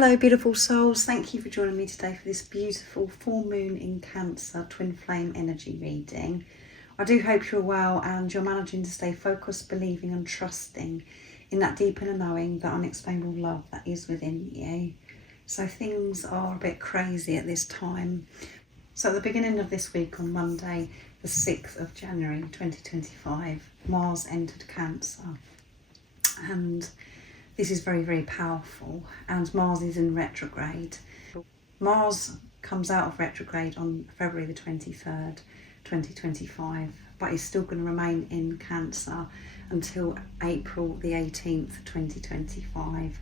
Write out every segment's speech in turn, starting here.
Hello beautiful souls, thank you for joining me today for this beautiful full moon in Cancer twin flame energy reading. I do hope you're well and you're managing to stay focused, believing and trusting in that deep inner knowing, that unexplainable love that is within you. So things are a bit crazy at this time. So at the beginning of this week, on Monday the 6th of January 2025, Mars entered Cancer, and this is very, very powerful, and Mars is in retrograde. Mars comes out of retrograde on February the 23rd, 2025, but is still going to remain in Cancer until April the 18th, 2025.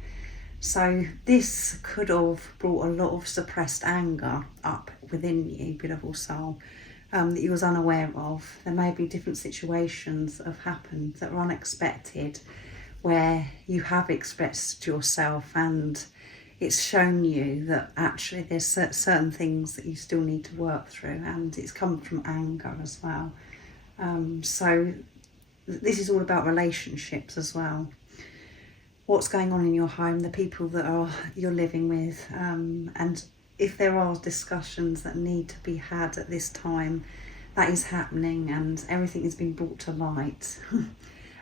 So this could have brought a lot of suppressed anger up within you, beautiful soul, that you was unaware of. There may be different situations that have happened that are unexpected, where you have expressed yourself and it's shown you that actually there's certain things that you still need to work through, and it's come from anger as well. So this is all about relationships as well. What's going on in your home, the people that you're living with, and if there are discussions that need to be had at this time, that is happening, and everything is being brought to light.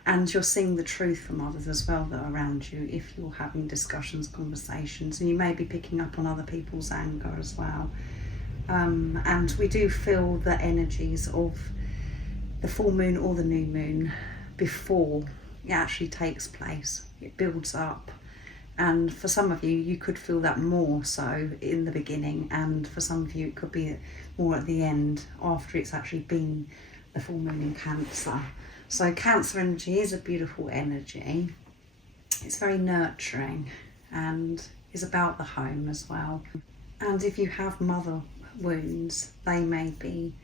And you're seeing the truth from others as well that are around you if you're having discussions, conversations, and you may be picking up on other people's anger as well. And we do feel the energies of the full moon or the new moon before it actually takes place. It builds up, and for some of you, you could feel that more so in the beginning, and for some of you it could be more at the end after it's actually been the full moon in Cancer. So Cancer energy is a beautiful energy. It's very nurturing and is about the home as well. And if you have mother wounds, they may be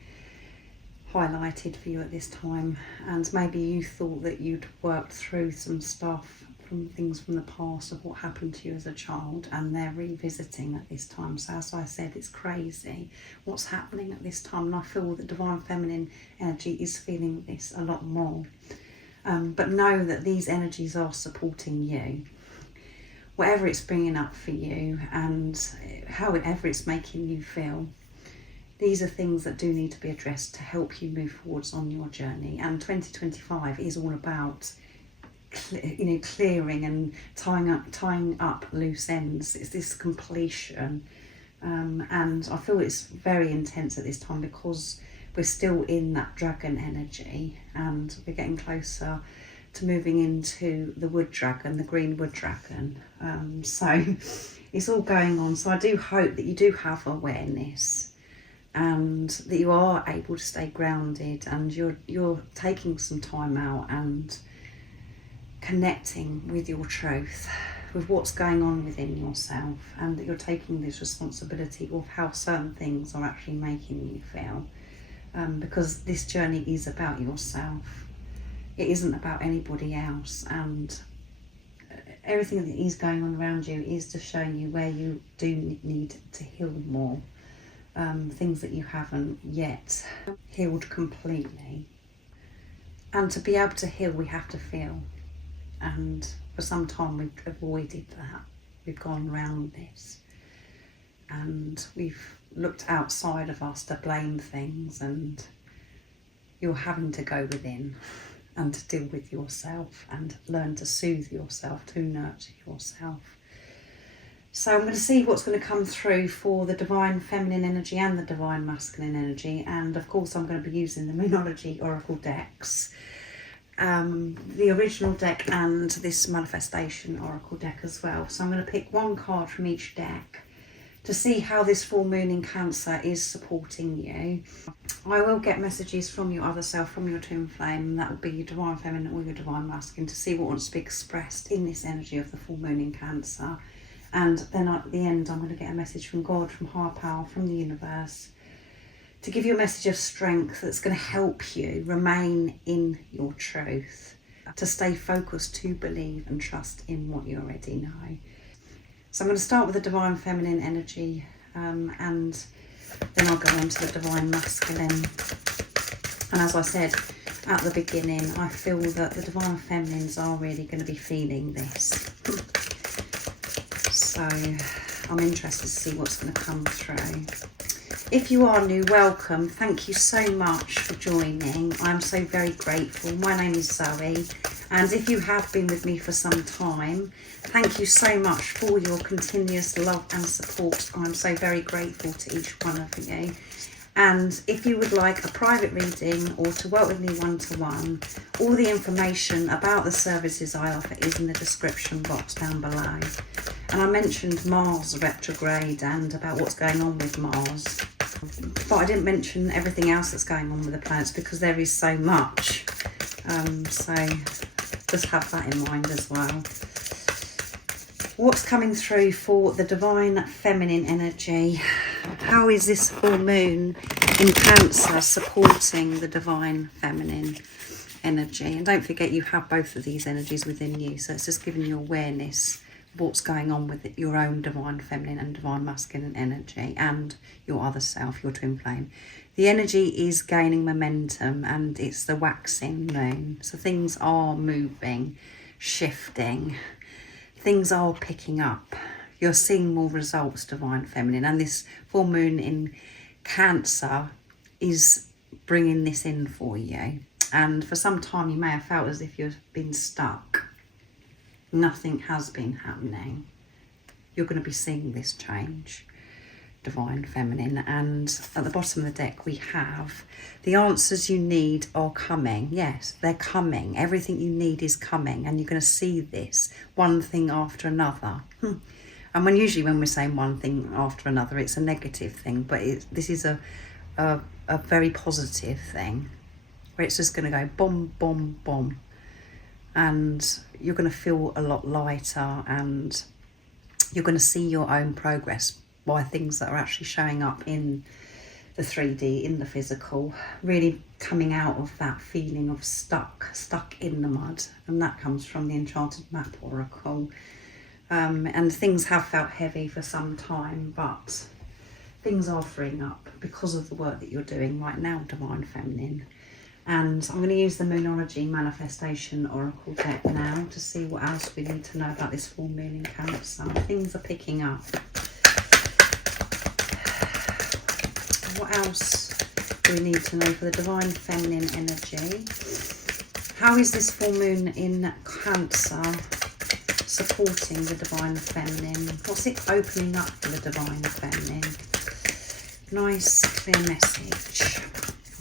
highlighted for you at this time, and maybe you thought that you'd worked through some stuff from things from the past of what happened to you as a child, and they're revisiting at this time. So as I said, it's crazy what's happening at this time, and I feel that divine feminine energy is feeling this a lot more. But know that these energies are supporting you, whatever it's bringing up for you and however it's making you feel. These are things that do need to be addressed to help you move forwards on your journey. And 2025 is all about clearing and tying up loose ends. It's this completion, and I feel it's very intense at this time because we're still in that dragon energy, and we're getting closer to moving into the wood dragon, the green wood dragon. So it's all going on. So I do hope that you do have awareness, and that you are able to stay grounded, and you're taking some time out and connecting with your truth, with what's going on within yourself, and that you're taking this responsibility of how certain things are actually making you feel, because this journey is about yourself. It isn't about anybody else, and everything that is going on around you is just showing you where you do need to heal more, things that you haven't yet healed completely. And to be able to heal, we have to feel. And for some time we've avoided that. We've gone around this, and we've looked outside of us to blame things, and you're having to go within and to deal with yourself and learn to soothe yourself, to nurture yourself. So I'm going to see what's going to come through for the divine feminine energy and the divine masculine energy, and of course I'm going to be using the Moonology Oracle decks. The original deck and this manifestation oracle deck as well. So I'm going to pick one card from each deck to see how this full moon in Cancer is supporting you. I will get messages from your other self, from your twin flame, and that will be your divine feminine or your divine masculine, to see what wants to be expressed in this energy of the full moon in Cancer. And then at the end I'm going to get a message from God, from higher power, from the universe, to give you a message of strength that's going to help you remain in your truth, to stay focused, to believe and trust in what you already know. So I'm going to start with the divine feminine energy, and then I'll go on to the divine masculine. And as I said at the beginning, I feel that the divine feminines are really going to be feeling this. So I'm interested to see what's going to come through. If you are new, welcome. Thank you so much for joining. I'm so very grateful. My name is Zoe, and if you have been with me for some time, thank you so much for your continuous love and support. I'm so very grateful to each one of you. And if you would like a private reading or to work with me one-to-one, all the information about the services I offer is in the description box down below. And I mentioned Mars retrograde and about what's going on with Mars. But I didn't mention everything else that's going on with the planets because there is so much. So just have that in mind as well. What's coming through for the divine feminine energy? How is this full moon in Cancer supporting the divine feminine energy? And don't forget, you have both of these energies within you. So it's just giving you awareness of what's going on with your own divine feminine and divine masculine energy and your other self, your twin flame. The energy is gaining momentum and it's the waxing moon. So things are moving, shifting. Things are picking up. You're seeing more results, divine feminine, and this full moon in Cancer is bringing this in for you. And for some time you may have felt as if you've been stuck. Nothing has been happening. You're going to be seeing this change, divine feminine. And at the bottom of the deck we have the answers you need are coming. Yes, they're coming. Everything you need is coming, and you're going to see this one thing after another. And usually when we're saying one thing after another, it's a negative thing, but this is a very positive thing where it's just going to go boom, boom, boom, and you're going to feel a lot lighter, and you're going to see your own progress by things that are actually showing up in the 3D, in the physical, really coming out of that feeling of stuck in the mud. And that comes from the Enchanted Map Oracle. And things have felt heavy for some time, but things are freeing up because of the work that you're doing right now, divine feminine. And I'm going to use the Moonology Manifestation Oracle deck now to see what else we need to know about this full moon in Cancer. Things are picking up. What else do we need to know for the divine feminine energy? How is this full moon in Cancer supporting the divine feminine? What's it opening up for the divine feminine? Nice clear message.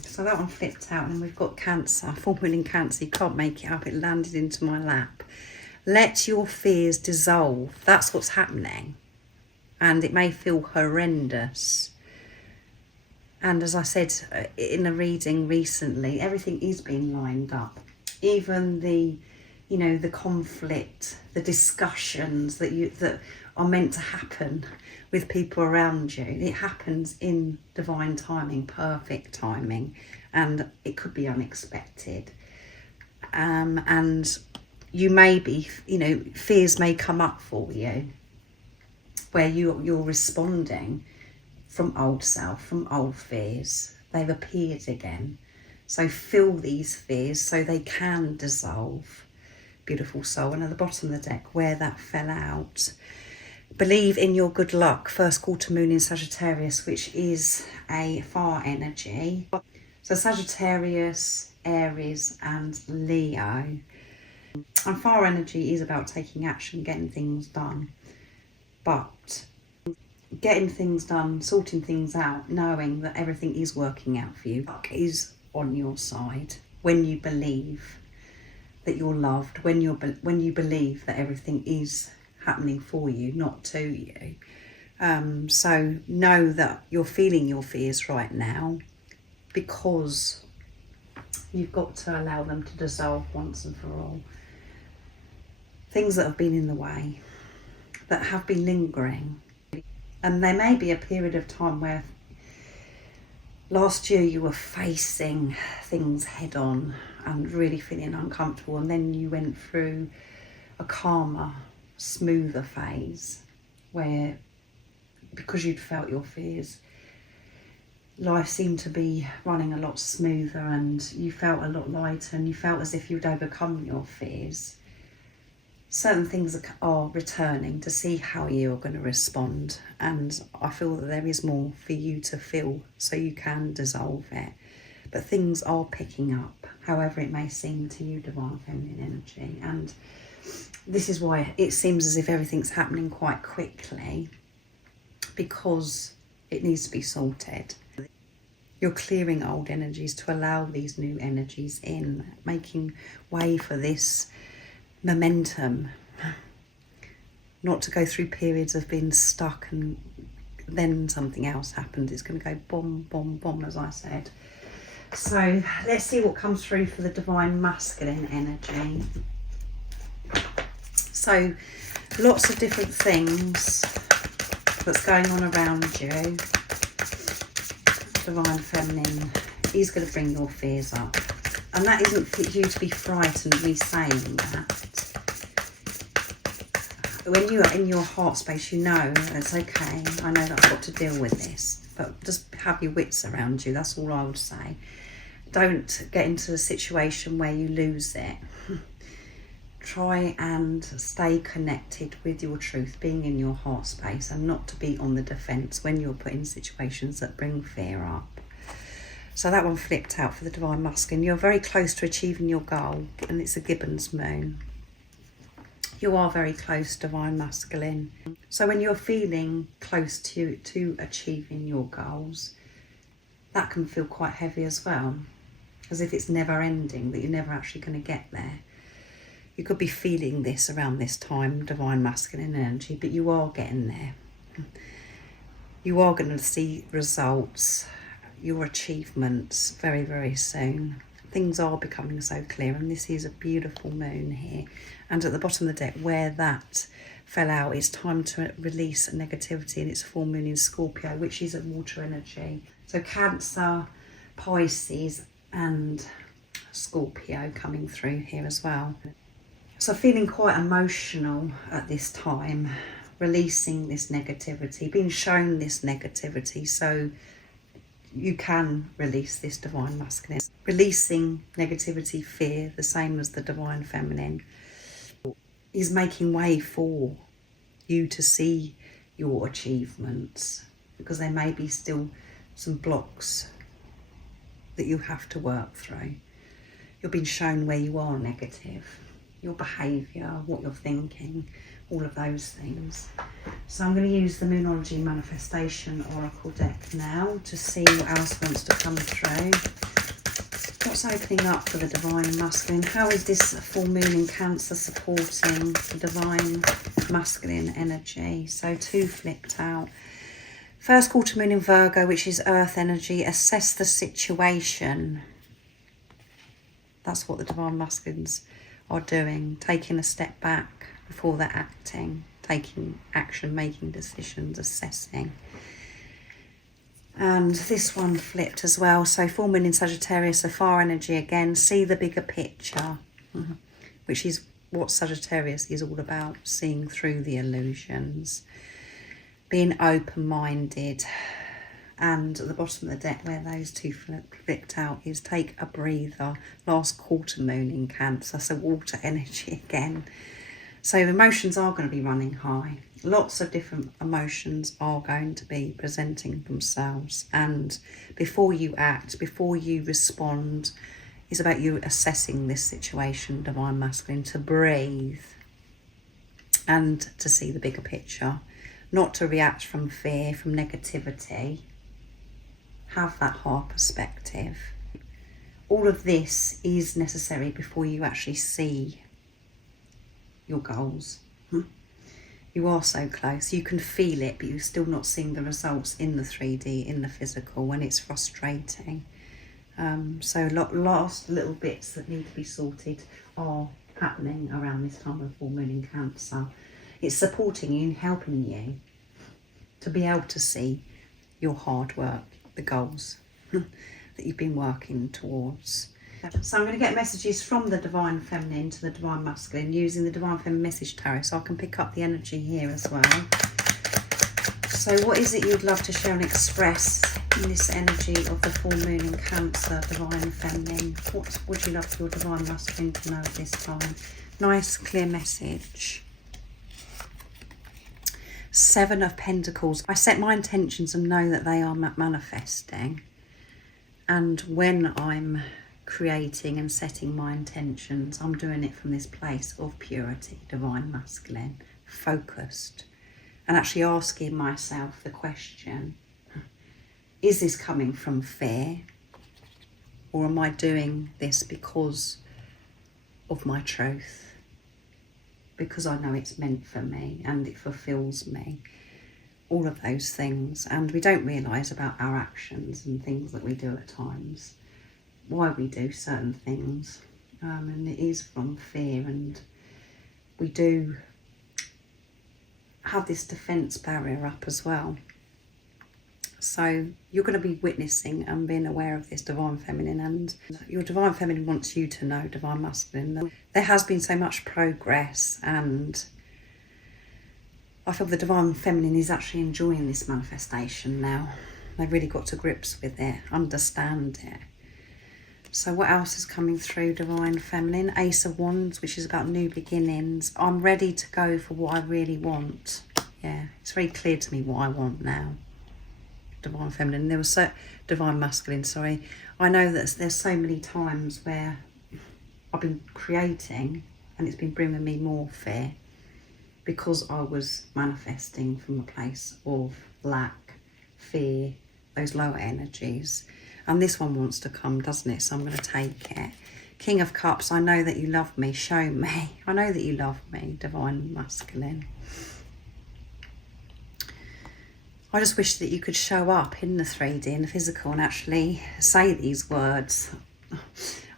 So that one flipped out, and we've got Cancer, full moon in Cancer. You can't make it up, it landed into my lap. Let your fears dissolve. That's what's happening, and it may feel horrendous. And as I said in a reading recently, everything is being lined up. Even the conflict, the discussions that are meant to happen with people around you. It happens in divine timing, perfect timing, and it could be unexpected. And you may be, fears may come up for you where you're responding from old self, from old fears. They've appeared again. So feel these fears so they can dissolve. Beautiful soul. And at the bottom of the deck, where that fell out, believe in your good luck. First quarter moon in Sagittarius, which is a fire energy. So Sagittarius, Aries and Leo. And fire energy is about taking action, getting things done. But getting things done, sorting things out, knowing that everything is working out for you, luck is on your side when you believe that you're loved, when you believe that everything is happening for you, not to you. So know that you're feeling your fears right now, because you've got to allow them to dissolve once and for all. Things that have been in the way, that have been lingering. And there may be a period of time where last year you were facing things head on and really feeling uncomfortable, and then you went through a calmer, smoother phase where, because you'd felt your fears, life seemed to be running a lot smoother and you felt a lot lighter and you felt as if you'd overcome your fears. certain things are returning to see how you are going to respond, and I feel that there is more for you to feel so you can dissolve it. But things are picking up, however it may seem to you, Divine Feminine Energy. And this is why it seems as if everything's happening quite quickly, because it needs to be sorted. You're clearing old energies to allow these new energies in, making way for this momentum, not to go through periods of being stuck and then something else happened. It's going to go boom, boom, boom, as I said. So let's see what comes through for the Divine Masculine Energy. So lots of different things that's going on around you. Divine Feminine is going to bring your fears up. And that isn't for you to be frightened, me saying that. When you are in your heart space, you know it's okay. I know that I've got to deal with this. But just have your wits around you. That's all I would say. Don't get into a situation where you lose it. Try and stay connected with your truth, being in your heart space, and not to be on the defence when you're put in situations that bring fear up. So that one flipped out for the Divine Masculine. You're very close to achieving your goal, and it's a Gibbon's moon. You are very close, Divine Masculine. So when you're feeling close to achieving your goals, that can feel quite heavy as well, as if it's never ending, that you're never actually going to get there. You could be feeling this around this time, Divine Masculine Energy, but you are getting there. You are going to see results, your achievements very, very soon. Things are becoming so clear, and this is a beautiful moon here. And at the bottom of the deck, where that fell out, it's time to release negativity, and it's full moon in Scorpio, which is a water energy. So Cancer, Pisces and Scorpio coming through here as well. So feeling quite emotional at this time, releasing this negativity, being shown this negativity so you can release this Divine Masculine. Releasing negativity, fear, the same as the Divine Feminine, is making way for you to see your achievements, because there may be still some blocks that you have to work through. You're being shown where you are negative, your behaviour, what you're thinking, all of those things. So I'm going to use the Moonology Manifestation Oracle deck now to see what else wants to come through. What's opening up for the Divine Masculine? How is this full moon in Cancer supporting the Divine Masculine energy? So 2 flipped out. First quarter moon in Virgo, which is earth energy. Assess the situation. That's what the Divine Masculines are doing. Taking a step back before they're acting. Taking action, making decisions, assessing. And this one flipped as well. So full moon in Sagittarius, so fire energy again. See the bigger picture, which is what Sagittarius is all about. Seeing through the illusions. Being open-minded. And at the bottom of the deck where those 2 flipped out is take a breather. Last quarter moon in Cancer, so water energy again. So emotions are going to be running high. Lots of different emotions are going to be presenting themselves. And before you act, before you respond, it's about you assessing this situation, Divine Masculine, to breathe and to see the bigger picture. Not to react from fear, from negativity. Have that heart perspective. All of this is necessary before you actually see your goals. You are so close. You can feel it, but you're still not seeing the results in the 3D, in the physical, and it's frustrating. So last little bits that need to be sorted are happening around this time of full moon in Cancer. It's supporting you and helping you to be able to see your hard work, the goals that you've been working towards. So I'm going to get messages from the Divine Feminine to the Divine Masculine using the Divine Feminine Message Tarot, so I can pick up the energy here as well. So what is it you'd love to share and express in this energy of the full moon in Cancer, Divine Feminine? What would you love your Divine Masculine to know at this time? Nice clear message. 7 of Pentacles. I set my intentions and know that they are manifesting. And when I'm creating and setting my intentions, I'm doing it from this place of purity, divine masculine, focused, and actually asking myself the question, is this coming from fear, or am I doing this because of my truth, because I know it's meant for me and it fulfills me? All of those things. And we don't realise about our actions and things that we do at times, why we do certain things, and it is from fear, and we do have this defence barrier up as well. So you're going to be witnessing and being aware of this divine feminine, and your divine feminine wants you to know, divine masculine, that there has been so much progress, and I feel the divine feminine is actually enjoying this manifestation now. They've really got to grips with it, understand it. So what else is coming through, divine feminine? Ace of Wands, which is about new beginnings. I'm ready to go for what I really want. Yeah, it's very clear to me what I want now. Divine feminine. There was so divine masculine, sorry. I know that there's so many times where I've been creating and it's been bringing me more fear, because I was manifesting from a place of lack, fear, those lower energies. And this one wants to come, doesn't it? So I'm going to take it. King of Cups, I know that you love me. Show me. I know that you love me, divine masculine. I just wish that you could show up in the 3D, in the physical, and actually say these words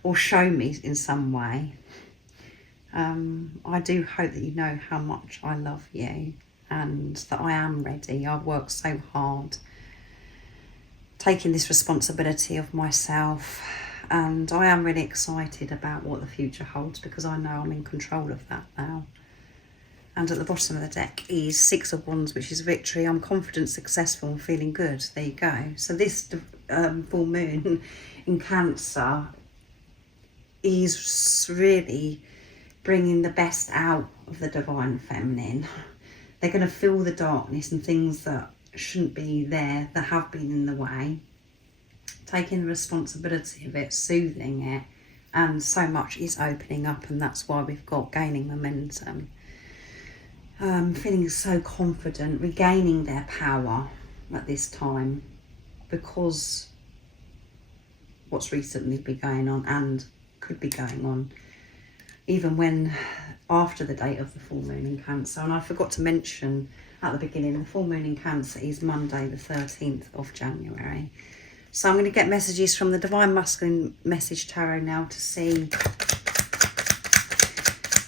or show me in some way. I do hope that you know how much I love you and that I am ready. I've worked so hard, taking this responsibility of myself, and I am really excited about what the future holds, because I know I'm in control of that now. And at the bottom of the deck is 6 of Wands, which is victory. I'm confident, successful and feeling good. There you go. So this full moon in Cancer is really bringing the best out of the divine feminine. They're going to feel the darkness and things that shouldn't be there, that have been in the way, taking the responsibility of it, soothing it, and so much is opening up, and that's why we've got gaining momentum. Feeling so confident, regaining their power at this time, because what's recently been going on and could be going on even when after the date of the full moon in Cancer. And I forgot to mention at the beginning, the full moon in Cancer is Monday the 13th of January. So I'm going to get messages from the Divine Masculine Message Tarot now to see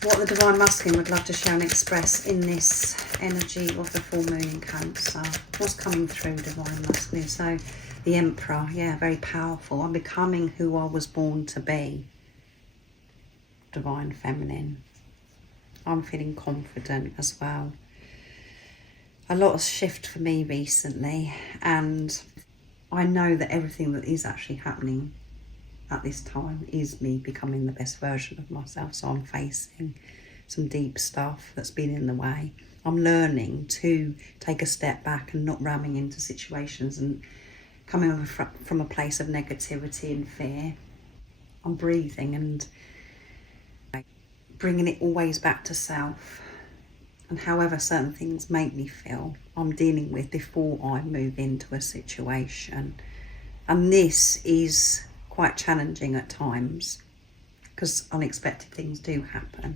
what the Divine Masculine would love to share and express in this energy of the full moon in Cancer. What's coming through, Divine Masculine? So the Emperor, yeah, very powerful. I'm becoming who I was born to be. Divine Feminine. I'm feeling confident as well. A lot of shift for me recently, and I know that everything that is actually happening at this time is me becoming the best version of myself. So I'm facing some deep stuff that's been in the way. I'm learning to take a step back and not ramming into situations and coming from a place of negativity and fear. I'm breathing and bringing it always back to self, and however certain things make me feel, I'm dealing with before I move into a situation. And this is quite challenging at times because unexpected things do happen.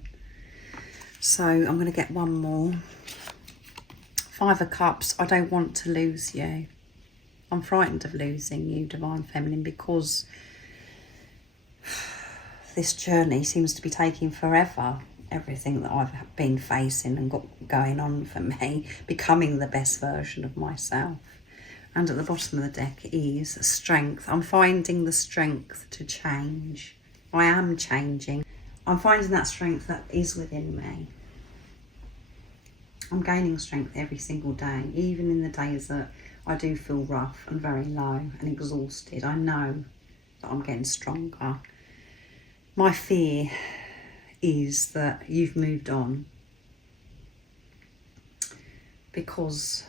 So I'm going to get one more. 5 of Cups, I don't want to lose you. I'm frightened of losing you, Divine Feminine, because this journey seems to be taking forever. Everything that I've been facing and got going on for me, becoming the best version of myself. And at the bottom of the deck is strength. I'm finding the strength to change. I am changing. I'm finding that strength that is within me. I'm gaining strength every single day, even in the days that I do feel rough and very low and exhausted. I know that I'm getting stronger. My fear is that you've moved on because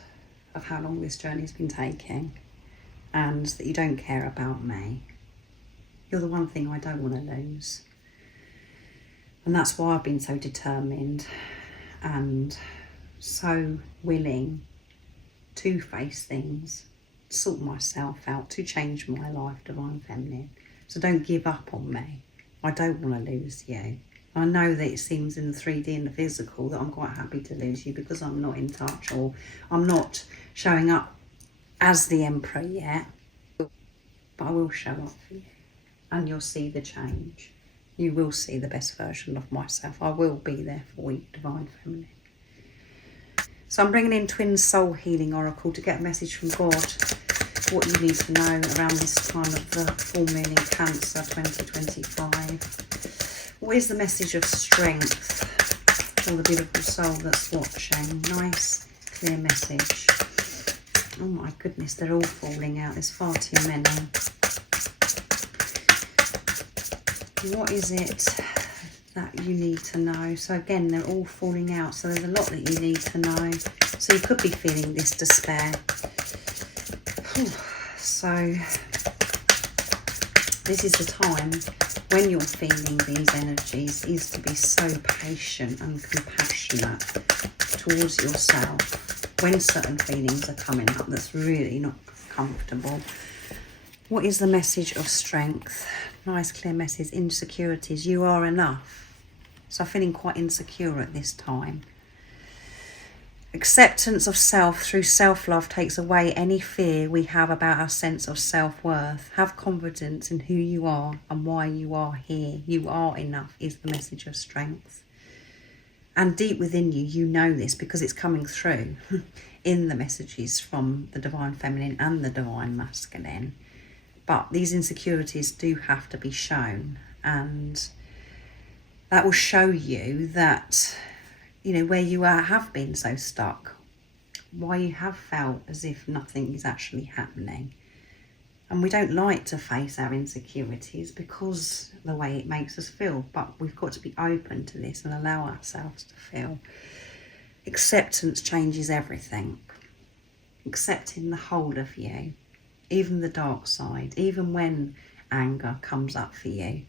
of how long this journey has been taking, and that you don't care about me. You're the one thing I don't want to lose. And that's why I've been so determined and so willing to face things, sort myself out, to change my life, Divine Feminine. So don't give up on me. I don't want to lose you. I know that it seems in the 3D and the physical that I'm quite happy to lose you because I'm not in touch, or I'm not showing up as the Emperor yet. But I will show up for you, and you'll see the change. You will see the best version of myself. I will be there for you, Divine Feminine. So I'm bringing in Twin Soul Healing Oracle to get a message from God, what you need to know around this time of the full moon in Cancer 2025. What is the message of strength for the beautiful soul that's watching? Nice, clear message. Oh my goodness, they're all falling out. There's far too many. What is it that you need to know? So again, they're all falling out. So there's a lot that you need to know. So you could be feeling this despair. So this is the time when you're feeling these energies, is to be so patient and compassionate towards yourself when certain feelings are coming up that's really not comfortable. What is the message of strength? Nice clear message. Insecurities. You are enough. So I'm feeling quite insecure at this time. Acceptance of self through self-love takes away any fear we have about our sense of self-worth. Have confidence in who you are and why you are here. You are enough is the message of strength. And deep within you, you know this because it's coming through in the messages from the Divine Feminine and the Divine Masculine. But these insecurities do have to be shown, and that will show you that, you know, where you have been so stuck, why you have felt as if nothing is actually happening. And we don't like to face our insecurities because the way it makes us feel, but we've got to be open to this and allow ourselves to feel. Acceptance changes everything. Accepting the whole of you, even the dark side, even when anger comes up for you,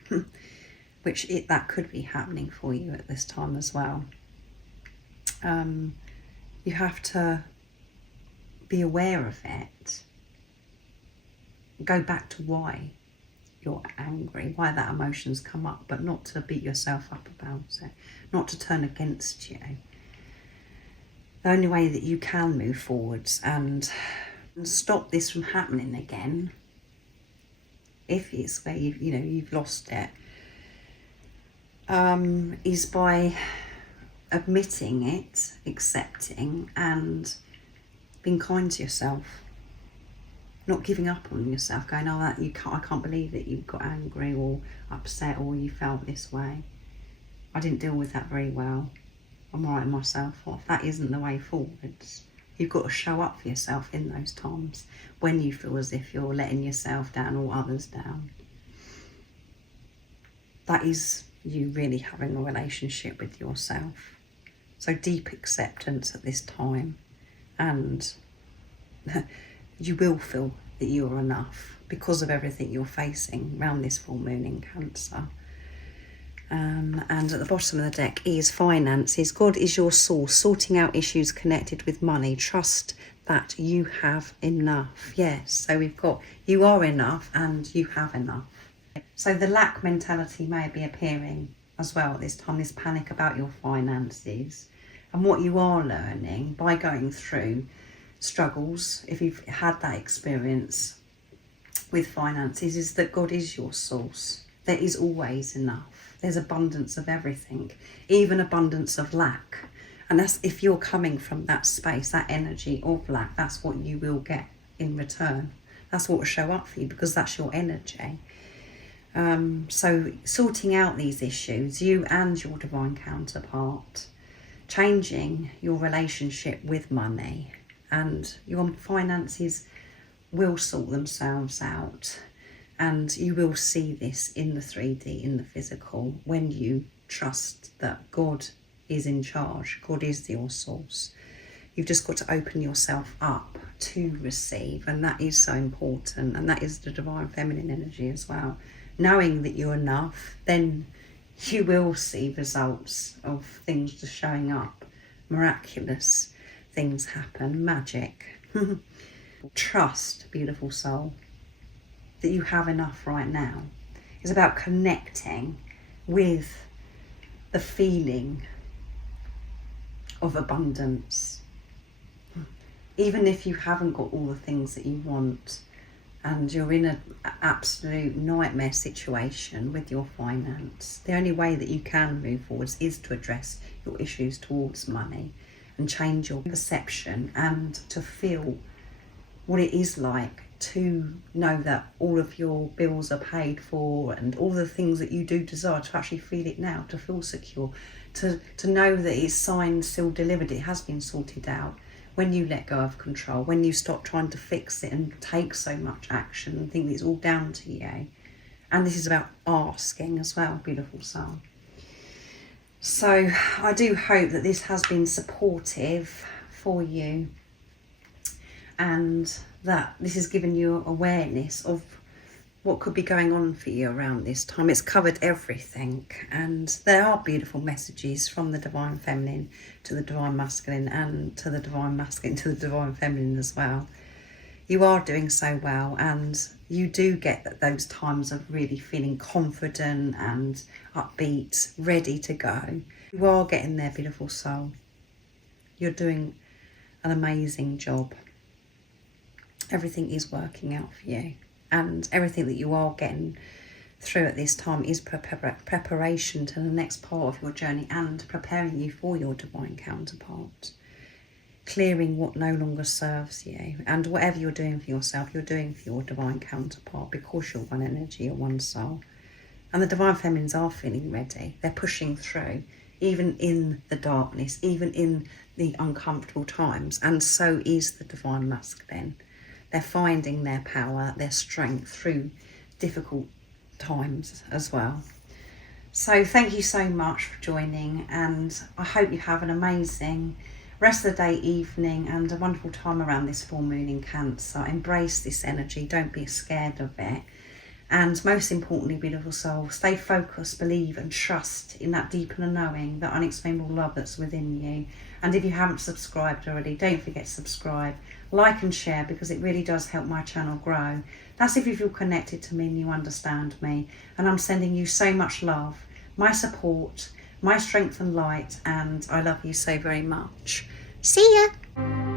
which that could be happening for you at this time as well. You have to be aware of it. Go back to why you're angry, why that emotion's come up, but not to beat yourself up about it, not to turn against you. The only way that you can move forwards and stop this from happening again, if it's where you've lost it, is by admitting it, accepting, and being kind to yourself. Not giving up on yourself, going, oh, I can't believe that you got angry or upset or you felt this way. I didn't deal with that very well. I'm right myself off. That isn't the way forwards. You've got to show up for yourself in those times when you feel as if you're letting yourself down or others down. That is you really having a relationship with yourself. So deep acceptance at this time, and you will feel that you are enough because of everything you're facing around this full moon in Cancer. And at the bottom of the deck is finances. God is your source, sorting out issues connected with money. Trust that you have enough. Yes, so we've got you are enough and you have enough. So the lack mentality may be appearing as well at this time, this panic about your finances. And what you are learning by going through struggles, if you've had that experience with finances, is that God is your source. There is always enough. There's abundance of everything, even abundance of lack. And that's if you're coming from that space, that energy of lack, that's what you will get in return. That's what will show up for you because that's your energy. So sorting out these issues, you and your divine counterpart, changing your relationship with money, and your finances will sort themselves out. And you will see this in the 3D, in the physical, when you trust that God is in charge. God is your source. You've just got to open yourself up to receive, and that is so important, and that is the divine feminine energy as well. Knowing that you're enough, then you will see results of things just showing up. Miraculous things happen, magic. Trust, beautiful soul, that you have enough right now. It's about connecting with the feeling of abundance. Even if you haven't got all the things that you want and you're in an absolute nightmare situation with your finance, the only way that you can move forwards is to address your issues towards money and change your perception, and to feel what it is like to know that all of your bills are paid for, and all the things that you do desire, to actually feel it now, to feel secure, to know that it's signed, sealed, delivered, it has been sorted out. When you let go of control, when you stop trying to fix it and take so much action and think it's all down to you. And this is about asking as well, beautiful soul. So I do hope that this has been supportive for you, and that this has given you awareness of what could be going on for you around this time. It's covered everything, and there are beautiful messages from the divine feminine to the divine masculine, and to the divine masculine to the divine feminine as well. You are doing so well, and you do get those times of really feeling confident and upbeat, ready to go. You are getting there, beautiful soul. You're doing an amazing job. Everything is working out for you, and everything that you are getting through at this time is preparation to the next part of your journey, and preparing you for your divine counterpart. Clearing what no longer serves you, and whatever you're doing for yourself, you're doing for your divine counterpart, because you're one energy, you're one soul. And the divine feminines are feeling ready. They're pushing through, even in the darkness, even in the uncomfortable times, and so is the divine masculine. They're finding their power, their strength through difficult times as well. So thank you so much for joining, and I hope you have an amazing rest of the day, evening, and a wonderful time around this full moon in Cancer. Embrace this energy, don't be scared of it. And most importantly, beautiful soul, stay focused, believe and trust in that deep inner knowing, that unexplainable love that's within you. And if you haven't subscribed already, don't forget to subscribe, like and share, because it really does help my channel grow. That's if you feel connected to me and you understand me. And I'm sending you so much love, my support, my strength and light, and I love you so very much. See ya!